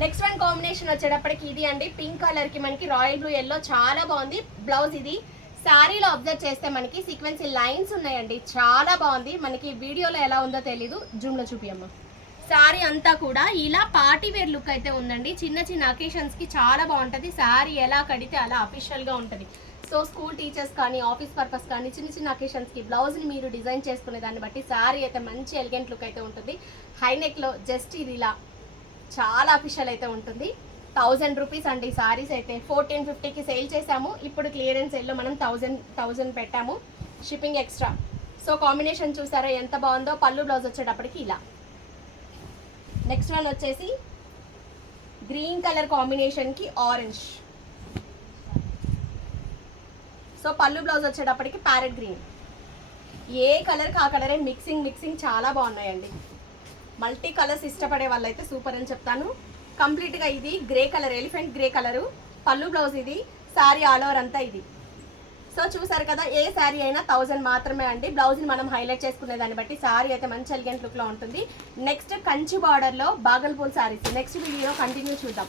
Next one combination వచ్చేటప్పటికి ఇది అండి, పింక్ కలర్ కి మనకి రాయల్ బ్లూ ఎల్లో చాలా బాగుంది. బ్లౌజ్ ఇది. శారీలో అబ్జర్వ్ చేస్తే మనకి సీక్వెన్సీ లైన్స్ ఉన్నాయండి, చాలా బాగుంది. మనకి వీడియోలో ఎలా ఉందో తెలీదు, జూమ్లో చూపియమ్మా. శారీ అంతా కూడా ఇలా పార్టీ వేర్ లుక్ అయితే ఉందండి. చిన్న చిన్న అకేషన్స్కి చాలా బాగుంటుంది. శారీ ఎలా కడితే అలా అఫీషియల్గా ఉంటుంది. సో స్కూల్ టీచర్స్ కానీ ఆఫీస్ పర్పస్ కానీ చిన్న చిన్న అకేషన్స్కి బ్లౌజ్ని మీరు డిజైన్ చేసుకునే దాన్ని బట్టి శారీ అయితే మంచి ఎలిగెంట్ లుక్ అయితే ఉంటుంది. హై నెక్లో జస్ట్ ఇది ఇలా చాలా అఫీషియల్ అయితే ఉంటుంది. 1000 రూపీస్ అండి సారీస్ అయితే. 1450కి సేల్ చేసాము, ఇప్పుడు క్లియరెన్స్ సేల్లో మనం 1000 పెట్టాము, షిప్పింగ్ ఎక్స్ట్రా. సో కాంబినేషన్ చూసారా ఎంత బాగుందో. పళ్ళు బ్లౌజ్ వచ్చేటప్పటికి ఇలా. నెక్స్ట్ వన్ వచ్చేసి గ్రీన్ కలర్ కాంబినేషన్కి ఆరెంజ్. సో పళ్ళు బ్లౌజ్ వచ్చేటప్పటికి ప్యారెట్ గ్రీన్. ఏ కలర్కి ఆ కలరే మిక్సింగ్ చాలా బాగున్నాయండి. మల్టీ కలర్స్ ఇష్టపడే వాళ్ళైతే సూపర్ అని చెప్తాను. కంప్లీట్గా ఇది grey colour, elephant grey colour. పళ్ళు బ్లౌజ్ ఇది. శారీ ఆల్ ఓవర్ అంతా ఇది. సో చూసారు కదా, ఏ శారీ అయినా 1000 మాత్రమే అండి. బ్లౌజ్ని మనం హైలైట్ చేసుకునే దాన్ని బట్టి శారీ అయితే మంచి ఎలిగెంట్ లుక్లో ఉంటుంది. నెక్స్ట్ కంచి బార్డర్లో Bhagalpur saris next video continue చూద్దాం.